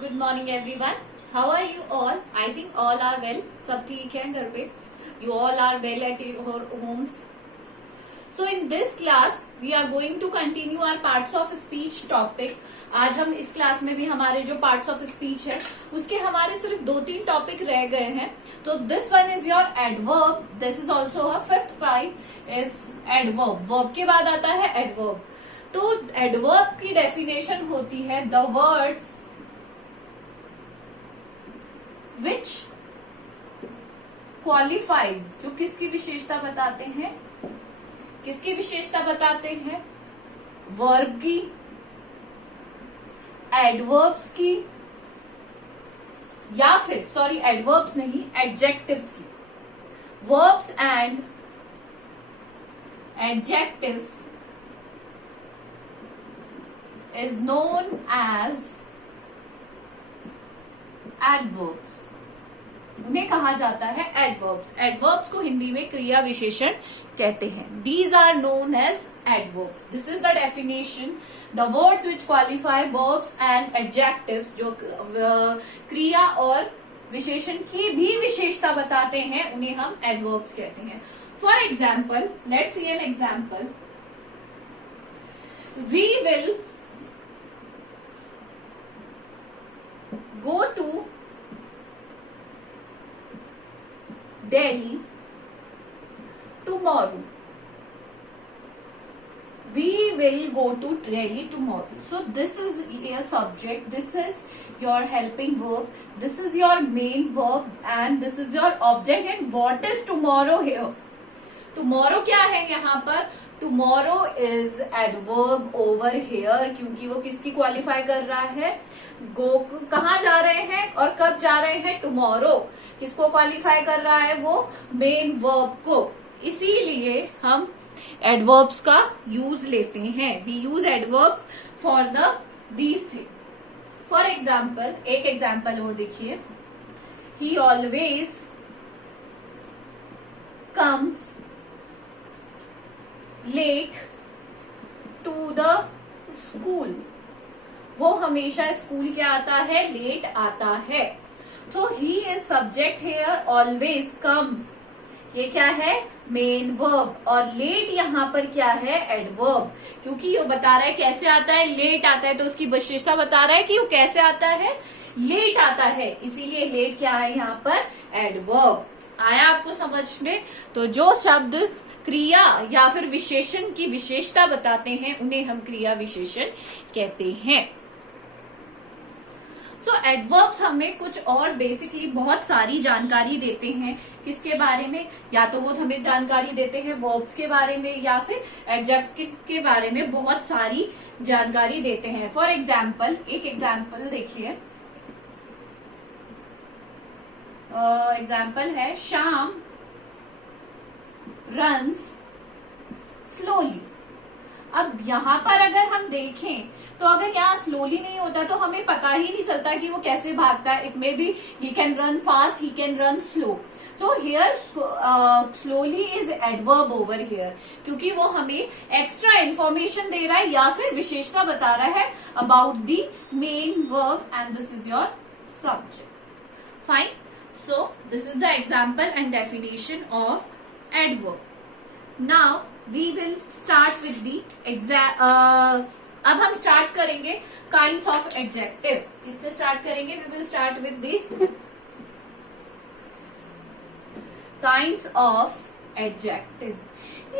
Good morning everyone. How are you all? I think all are well. सब ठीक है घर पे. You all are well at your homes. So in this class we are going to continue our parts of speech topic. आज हम इस class में भी हमारे जो पार्ट्स ऑफ स्पीच है उसके हमारे सिर्फ 2-3 टॉपिक रह गए हैं. तो this one is your adverb. This is also a fifth part is adverb. Verb के बाद आता है एडवर्ब. तो एडवर्ब की डेफिनेशन होती है द वर्ड्स विच क्वालिफाइज. जो किसकी विशेषता बताते हैं? किसकी विशेषता बताते हैं? वर्ब की, एडवर्ब्स की, या फिर सॉरी एडवर्ब्स नहीं एडजेक्टिव्स की. Verbs and adjectives is known as adverbs. उन्हें कहा जाता है एडवर्ब्स. एडवर्ब्स को हिंदी में क्रिया विशेषण कहते हैं. These are known as adverbs. This is the definition. The words which qualify verbs and adjectives, जो क्रिया और विशेषण की भी विशेषता बताते हैं, उन्हें हम एडवर्ब्स कहते हैं. For example, let's see an example. We will go to Delhi tomorrow. We will go to Delhi tomorrow. So this is a subject, this is your helping verb, this is your main verb and this is your object. And what is tomorrow here? Tomorrow क्या है यहाँ पर? Tomorrow is adverb over here, क्योंकि वो किसकी qualify कर रहा है? गो. कहाँ जा रहे हैं और कब जा रहे हैं? टुमारो. किसको क्वालिफाई कर रहा है? वो मेन वर्ब को. इसीलिए हम एडवर्ब्स का यूज लेते हैं. We use adverbs for these thing. For example, एक एग्जाम्पल और देखिए. He always comes late to the school. वो हमेशा स्कूल क्या आता है? लेट आता है. तो he is subject here. Always comes ये क्या है? Main verb. और लेट यहाँ पर क्या है? एडवर्ब. क्योंकि ये बता रहा है कैसे आता है? लेट आता है. तो उसकी विशेषता बता रहा है कि वो कैसे आता है? लेट आता है. इसीलिए लेट क्या है यहाँ पर? एडवर्ब. आया आपको समझ में? तो जो शब्द क्रिया या फिर विशेषण की विशेषता बताते हैं उन्हें हम क्रिया विशेषण कहते हैं. सो एडवर्ब्स हमें कुछ और बेसिकली बहुत सारी जानकारी देते हैं. किसके बारे में? या तो वो हमें जानकारी देते हैं वर्ब्स के बारे में या फिर एडजेक्टिव के बारे में बहुत सारी जानकारी देते हैं. फॉर एग्जाम्पल, एक एग्जाम्पल देखिए. एग्जाम्पल है श्याम रन्स स्लोली. अब यहाँ पर अगर हम देखें तो अगर यहाँ स्लोली नहीं होता तो हमें पता ही नहीं चलता कि वो कैसे भागता है. It may be he can run fast, he can run slow. तो here slowly is adverb over here, क्योंकि वो हमें एक्स्ट्रा इंफॉर्मेशन दे रहा है या फिर विशेषता बता रहा है about the main verb and this is your subject. Fine. So this is the example and definition of adverb. Now we will start with the अब हम स्टार्ट करेंगे kinds of adjective. किससे स्टार्ट करेंगे? We will start with the kinds of adjective.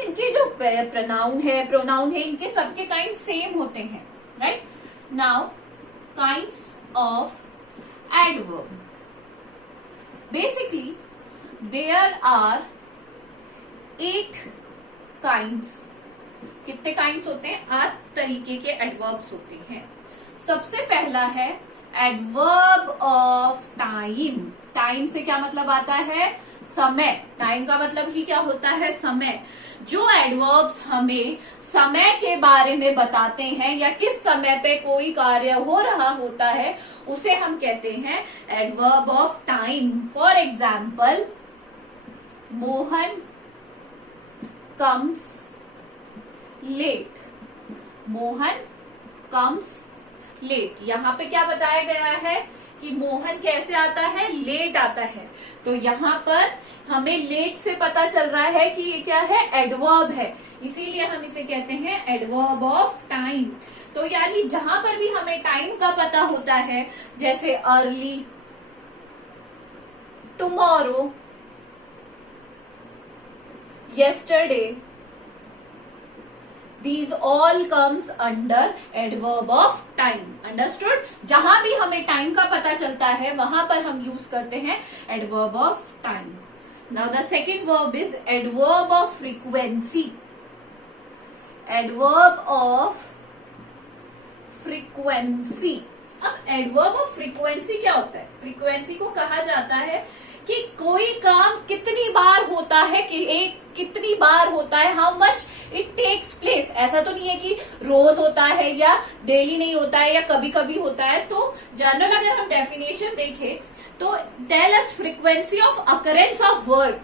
इनके जो pronoun है इनके सबके काइंड सेम होते हैं. Right. Now kinds of adverb. Basically, there are 8 kinds. कितने kinds होते हैं? 8 तरीके के adverbs होते हैं. सबसे पहला है adverb of time. टाइम से क्या मतलब आता है? समय. टाइम का मतलब ही क्या होता है? समय. जो एडवर्ब्स हमें समय के बारे में बताते हैं या किस समय पे कोई कार्य हो रहा होता है उसे हम कहते हैं adverb of time. For example, Mohan comes late. Mohan comes late. यहाँ पे क्या बताया गया है कि मोहन कैसे आता है, लेट आता है। तो यहाँ पर हमें लेट से पता चल रहा है कि ये क्या है, एडवर्ब है, इसीलिए हम इसे कहते हैं एडवर्ब ऑफ टाइम। तो यानी जहां पर भी हमें टाइम का पता होता है, जैसे early, tomorrow, yesterday, these all comes under adverb of time. Understood? जहां भी हमें टाइम का पता चलता है वहां पर हम यूज करते हैं adverb of time. Now the second verb is adverb of frequency. Adverb of frequency. अब एडवर्ब ऑफ फ्रीक्वेंसी क्या होता है? फ्रीक्वेंसी को कहा जाता है कि कोई काम कितनी बार होता है, कि एक कितनी बार होता है, how much it takes place. ऐसा तो नहीं है कि रोज होता है या डेली नहीं होता है या कभी कभी होता है। तो जनरल अगर हम डेफिनेशन देखें तो tell us frequency of occurrence of work.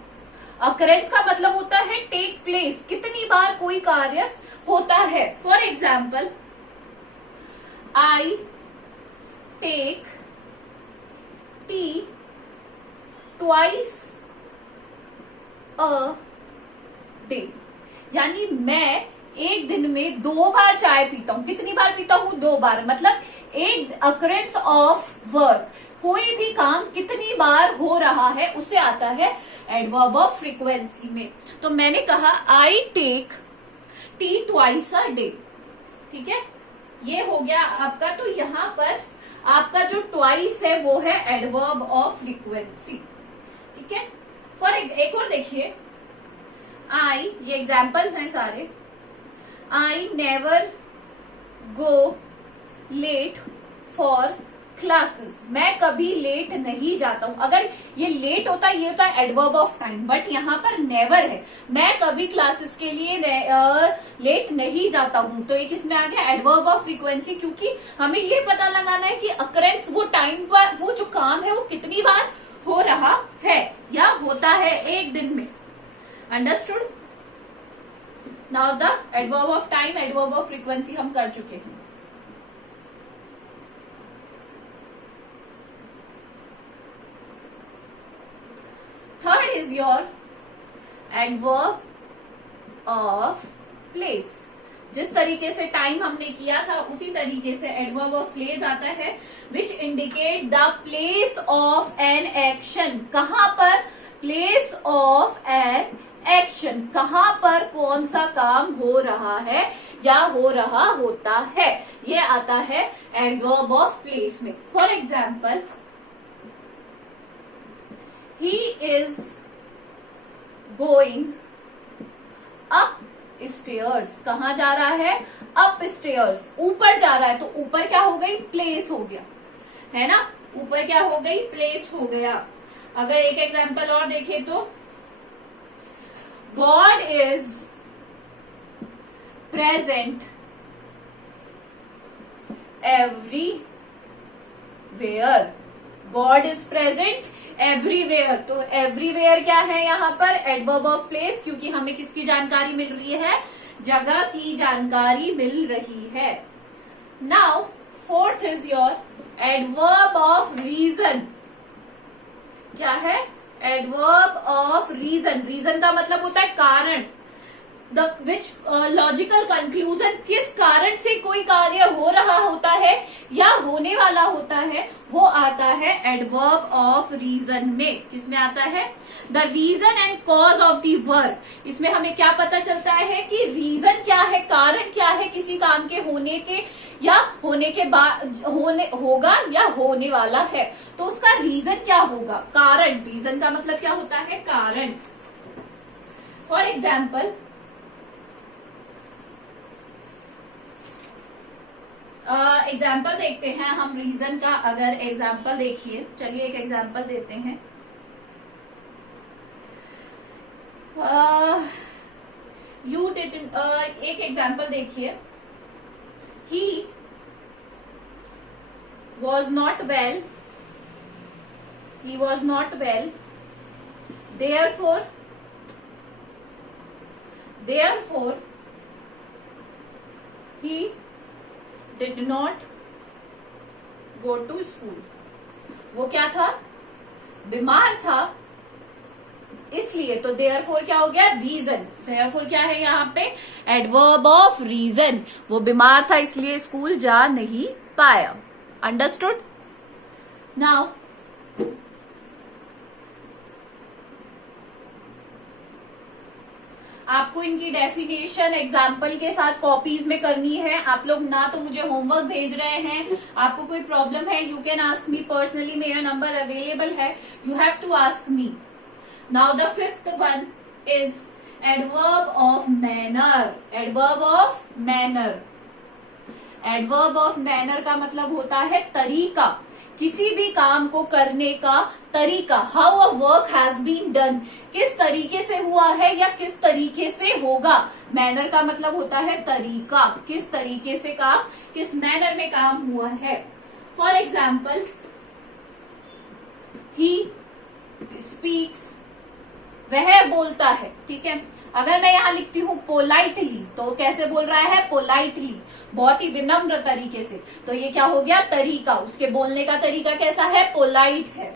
Occurrence का मतलब होता है टेक प्लेस, कितनी बार कोई कार्य होता है। For example, I take tea twice a day, यानी मैं एक दिन में 2 बार चाय पीता हूं। कितनी बार पीता हूं? 2 बार। मतलब एक अकरेंस ऑफ वर्क, कोई भी काम कितनी बार हो रहा है, उसे आता है एडवर्ब ऑफ फ्रीक्वेंसी में। तो मैंने कहा I take tea twice a day, ठीक है, ये हो गया आपका। तो यहां पर आपका जो ट्वाइस है वो है एडवर्ब ऑफ फ्रीक्वेंसी, ठीक है। फॉर एक और देखिए, आई, ये एग्जाम्पल्स हैं सारे। I never go let for classes, मैं कभी लेट नहीं जाता हूं। अगर ये लेट होता है, ये होता है एडवर्ब ऑफ टाइम, बट यहाँ पर नेवर है, मैं कभी क्लासेस के लिए लेट नहीं जाता हूं। तो ये किसमें आ गया? एडवर्ब ऑफ फ्रीक्वेंसी, क्योंकि हमें ये पता लगाना है कि अकरेंस, वो टाइम पर वो जो काम है वो कितनी बार हो रहा है या होता है एक दिन में। Understood? Now the adverb of time, adverb of frequency हम कर चुके हैं। Third is your adverb of place. जिस तरीके से टाइम हमने किया था उसी तरीके से एडवर्ब ऑफ प्लेस आता है, which indicate the place of an action. कहां पर? प्लेस ऑफ एन एक्शन, कहां पर कौन सा काम हो रहा है या हो रहा होता है, ये आता है एडवर्ब ऑफ प्लेस में। For example, he is going up stairs, कहां जा रहा है? अप स्टेयर्स, ऊपर जा रहा है। तो ऊपर क्या हो गई? प्लेस हो गया, है ना, ऊपर क्या हो गई? प्लेस हो गया। अगर एक एग्जांपल और देखें तो, God is present everywhere, God is present everywhere. तो एवरीवेयर क्या है यहाँ पर? एडवर्ब ऑफ प्लेस, क्योंकि हमें किसकी जानकारी मिल रही है? जगह की जानकारी मिल रही है। Now fourth is your adverb of reason. क्या है? Adverb of reason. रीजन का मतलब होता है कारण। द विच लॉजिकल कंक्लूजन, किस कारण से कोई कार्य हो रहा होता है या होने वाला होता है, वो आता है एडवर्ब ऑफ रीजन में। किसमें आता है? The reason and cause of the work. इसमें हमें क्या पता चलता है कि रीजन क्या है, कारण क्या है किसी काम के होने के या होने के बाद होगा या होने वाला है, तो उसका रीजन क्या होगा? कारण। रीजन का मतलब क्या होता है? कारण। फॉर एग्जाम्पल, एग्जाम्पल देखते हैं हम रीजन का। अगर एग्जाम्पल देखिए, चलिए एक एग्जाम्पल देते हैं। यू डिड, एक एग्जाम्पल देखिए, he was not well, he was not well, therefore he did not go to school. वो क्या था, बीमार था, इसलिए। तो देयरफॉर क्या हो गया, रीजन। देयरफॉर क्या है यहाँ पे, एडवर्ब ऑफ रीजन। वो बीमार था इसलिए स्कूल जा नहीं पाया। अंडरस्टूड। नाउ आपको इनकी डेफिनेशन एग्जाम्पल के साथ कॉपीज में करनी है। आप लोग ना तो मुझे होमवर्क भेज रहे हैं, आपको कोई प्रॉब्लम है you can ask me personally, मेरा नंबर अवेलेबल है, you have to ask me. Now the fifth one is adverb of manner. Adverb of manner, adverb of manner का मतलब होता है तरीका, किसी भी काम को करने का तरीका। How a work has been done, किस तरीके से हुआ है या किस तरीके से होगा। मैनर का मतलब होता है तरीका, किस तरीके से काम, किस मैनर में काम हुआ है। फॉर एग्जाम्पल, ही स्पीक्स, वह बोलता है। ठीक है, अगर मैं यहां लिखती हूं पोलाइटली, तो कैसे बोल रहा है, पोलाइटली, बहुत ही विनम्र तरीके से। तो ये क्या हो गया, तरीका। उसके बोलने का तरीका कैसा है, पोलाइट है।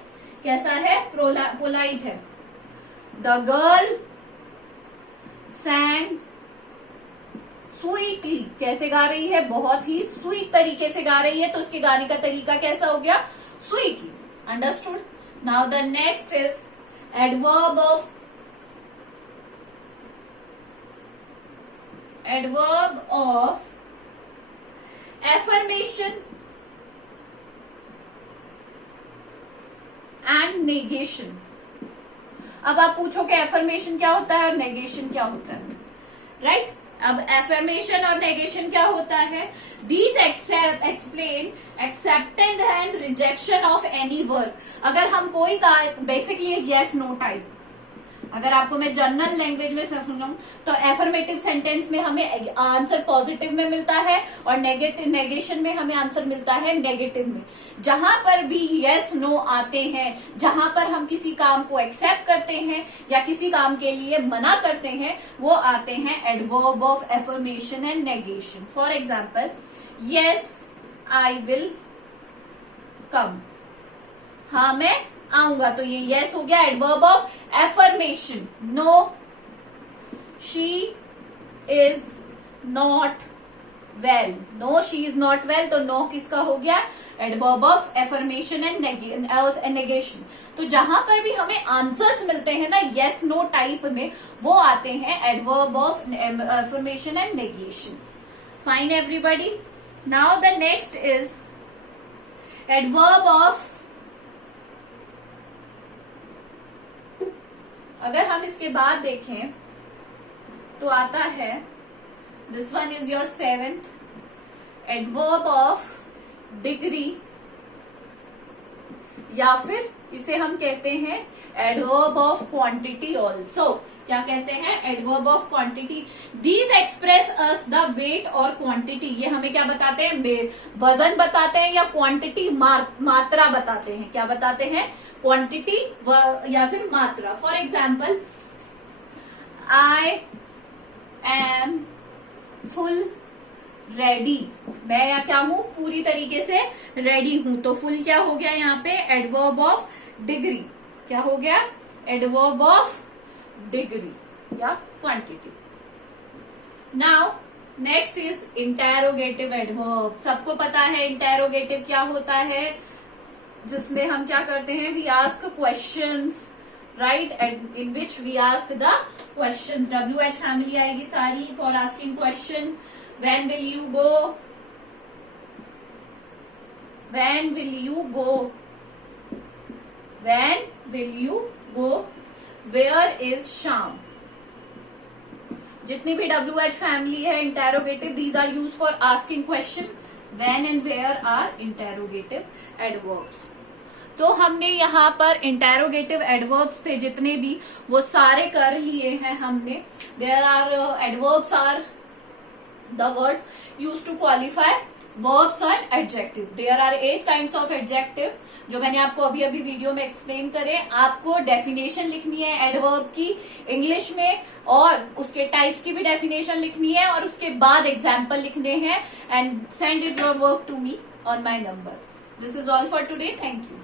कैसा है, पोलाइट है। द गर्ल सैंग स्वीटली, कैसे गा रही है, बहुत ही स्वीट तरीके से गा रही है, तो उसके गाने का तरीका कैसा हो गया, sweetly. Understood. Now the next is adverb of affirmation and negation. अब आप पूछोगे एफर्मेशन क्या होता है और नेगेशन क्या होता है, राइट? अब एफर्मेशन और नेगेशन क्या होता है, these explain acceptance and rejection of any work. अगर हम कोई का बेसिकली यस नो टाइप, अगर आपको मैं जनरल लैंग्वेज में समझाऊं तो एफर्मेटिव सेंटेंस में हमें आंसर पॉजिटिव में मिलता है और नेगेशन में हमें आंसर मिलता है नेगेटिव में। जहां पर भी यस नो आते हैं, जहां पर हम किसी काम को एक्सेप्ट करते हैं या किसी काम के लिए मना करते हैं, वो आते हैं adverb of affirmation and negation. For example, yes I will come, हाँ मैं आऊंगा, तो ये यस हो गया adverb of affirmation. No she is not well, no she is not well, तो नो किसका हो गया, adverb of affirmation and negation. तो जहां पर भी हमें आंसर्स मिलते हैं ना यस नो टाइप में, वो आते हैं adverb of affirmation and negation. Fine everybody. Now the next is adverb of, अगर हम इसके बाद देखें तो आता है, this one is your seventh, adverb of degree, या फिर इसे हम कहते हैं एडवर्ब ऑफ क्वांटिटी ऑल्सो। क्या कहते हैं, adverb of quantity. These express us the weight और क्वांटिटी। ये हमें क्या बताते हैं, वजन बताते हैं या क्वांटिटी मात्रा बताते हैं। क्या बताते हैं, क्वांटिटी या फिर मात्रा। For example, I am full ready, मैं या क्या हूं, पूरी तरीके से रेडी हूं। तो फुल क्या हो गया यहाँ पे, एडवर्ब ऑफ डिग्री। क्या हो गया, एडवर्ब ऑफ डिग्री या quantity. Now next is interrogative adverb. सबको पता है इंटेरोगेटिव क्या होता है, जिसमें हम क्या करते हैं, we ask questions, right, in which we ask the questions. WH family आएगी सारी for asking question. When will you go? When will you go? When will you go? Where is Sham? जितनी भी WH फैमिली है interrogative, these are used for asking question. When and where are interrogative adverbs. तो हमने यहाँ पर interrogative adverbs से जितने भी वो सारे कर लिए हैं हमने। There are adverbs are the word used to qualify verbs and adjective. There are 8 kinds of adjective, जो मैंने आपको अभी अभी वीडियो में एक्सप्लेन करे। आपको डेफिनेशन लिखनी है एडवर्ब की इंग्लिश में, और उसके टाइप्स की भी डेफिनेशन लिखनी है, और उसके बाद एग्जाम्पल लिखने हैं, and send it your work to me on my number. This is all for today, thank you.